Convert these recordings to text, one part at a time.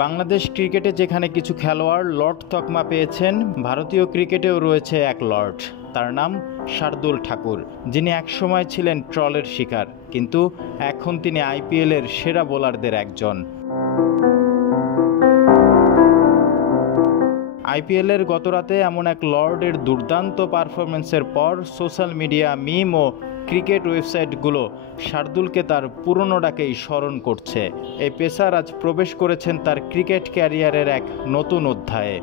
বাংলাদেশ ক্রিকেটে যেখানে কিছু খেলোয়াড় লর্ড তকমা পেয়েছেন, ভারতীয় ক্রিকেটেও রয়েছে এক লর্ড। তার নাম শার্দুল ঠাকুর, যিনি একসময় ছিলেন ট্রলের শিকার, কিন্তু এখন তিনি আইপিএলের সেরা বোলারদের একজন। আইপিএলের গতরাতে এমন এক লর্ডের দুর্দান্ত পারফরমেন্সের পর সোশ্যাল মিডিয়া, মিম ও ক্রিকেট ওয়েবসাইটগুলো শার্দুলকে তার পুরনো ডাকেই স্মরণ করছে। এই পেসার আজ প্রবেশ করেছেন তার ক্রিকেট ক্যারিয়ারের এক নতুন অধ্যায়ে।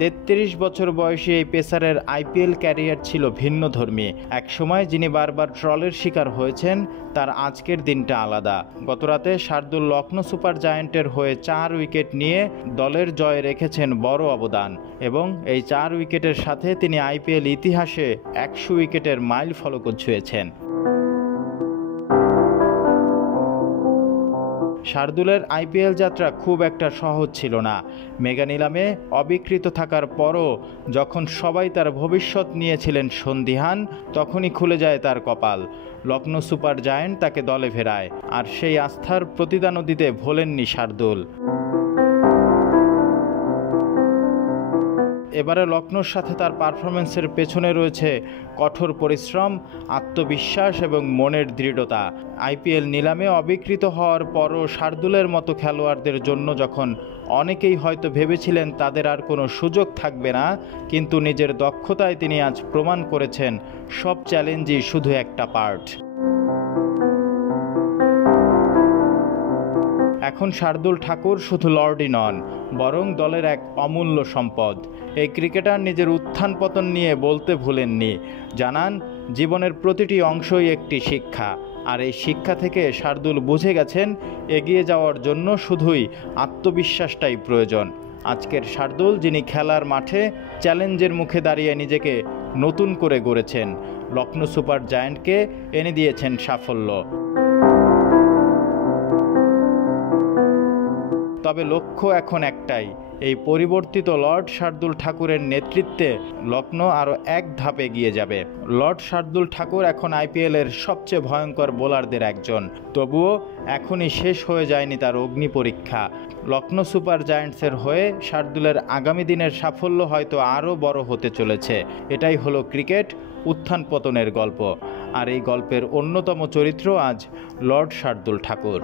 ৩৩ বছর বয়সী এই পেসারের আইপিএল ক্যারিয়ার ছিল ভিন্নধর্মী। একসময় যিনি বারবার ট্রলের শিকার হয়েছেন, তার আজকের দিনটা আলাদা। গতরাতে শার্দুল লখনৌ সুপার জায়ান্টের হয়ে 4 উইকেট নিয়ে দলের জয়ে রেখেছেন বড় অবদান, এবং এই 4 উইকেটের সাথে তিনি আইপিএল ইতিহাসে 100 উইকেটের মাইল ফলকও ছুঁয়েছেন। শার্দুলের আইপিএল যাত্রা খুব একটা সহজ ছিল না। মেগা নিলামে অবিকৃত থাকার পরও যখন সবাই তার ভবিষ্যৎ নিয়েছিলেন সন্দিহান, তখনই খুলে যায় তার কপাল। লখনৌ সুপার জায়ান্ট তাকে দলে ফেরায়, আর সেই আস্থার প্রতিদানও দিতে ভোলেননি শার্দুল। এবারে লখনৌর সাথে তার পারফরমেন্সের পেছনে রয়েছে কঠোর পরিশ্রম, আত্মবিশ্বাস এবং মনের দৃঢ়তা। আইপিএল নিলামে অবিকৃত হওয়ার পরও শার্দুলের মতো খেলোয়াড়দের জন্য যখন অনেকেই হয়তো ভেবেছিলেন তাদের আর কোনো সুযোগ থাকবে না, কিন্তু নিজের দক্ষতায় তিনি আজ প্রমাণ করেছেন সব চ্যালেঞ্জই শুধু একটা পার্ট। এখন শার্দুল ঠাকুর শুধু লর্ডই নন, বরং দলের এক অমূল্য সম্পদ। এই ক্রিকেটার নিজের উত্থান পতন নিয়ে বলতে ভুলেননি, জানান জীবনের প্রতিটি অংশই একটি শিক্ষা, আর এই শিক্ষা থেকে শার্দুল বুঝে গেছেন এগিয়ে যাওয়ার জন্য শুধুই আত্মবিশ্বাসটাই প্রয়োজন। আজকের শার্দুল, যিনি খেলার মাঠে চ্যালেঞ্জের মুখে দাঁড়িয়ে নিজেকে নতুন করে গড়েছেন, লখনৌ সুপার জায়ান্টকে এনে দিয়েছেন সাফল্য। তবে লক্ষ্য এখন একটাই, এই পরিবর্তিত লর্ড শার্দুল ঠাকুরের নেতৃত্বে লখনৌ আরও এক ধাপ এগিয়ে যাবে। লর্ড শার্দুল ঠাকুর এখন আইপিএলের সবচেয়ে ভয়ঙ্কর বোলারদের একজন, তবুও এখনই শেষ হয়ে যায়নি তার অগ্নি পরীক্ষা। লখনৌ সুপার জায়ান্টসের হয়ে শার্দুলের আগামী দিনের সাফল্য হয়তো আরও বড় হতে চলেছে। এটাই হলো ক্রিকেট উত্থান পতনের গল্প, আর এই গল্পের অন্যতম চরিত্র আজ লর্ড শার্দুল ঠাকুর।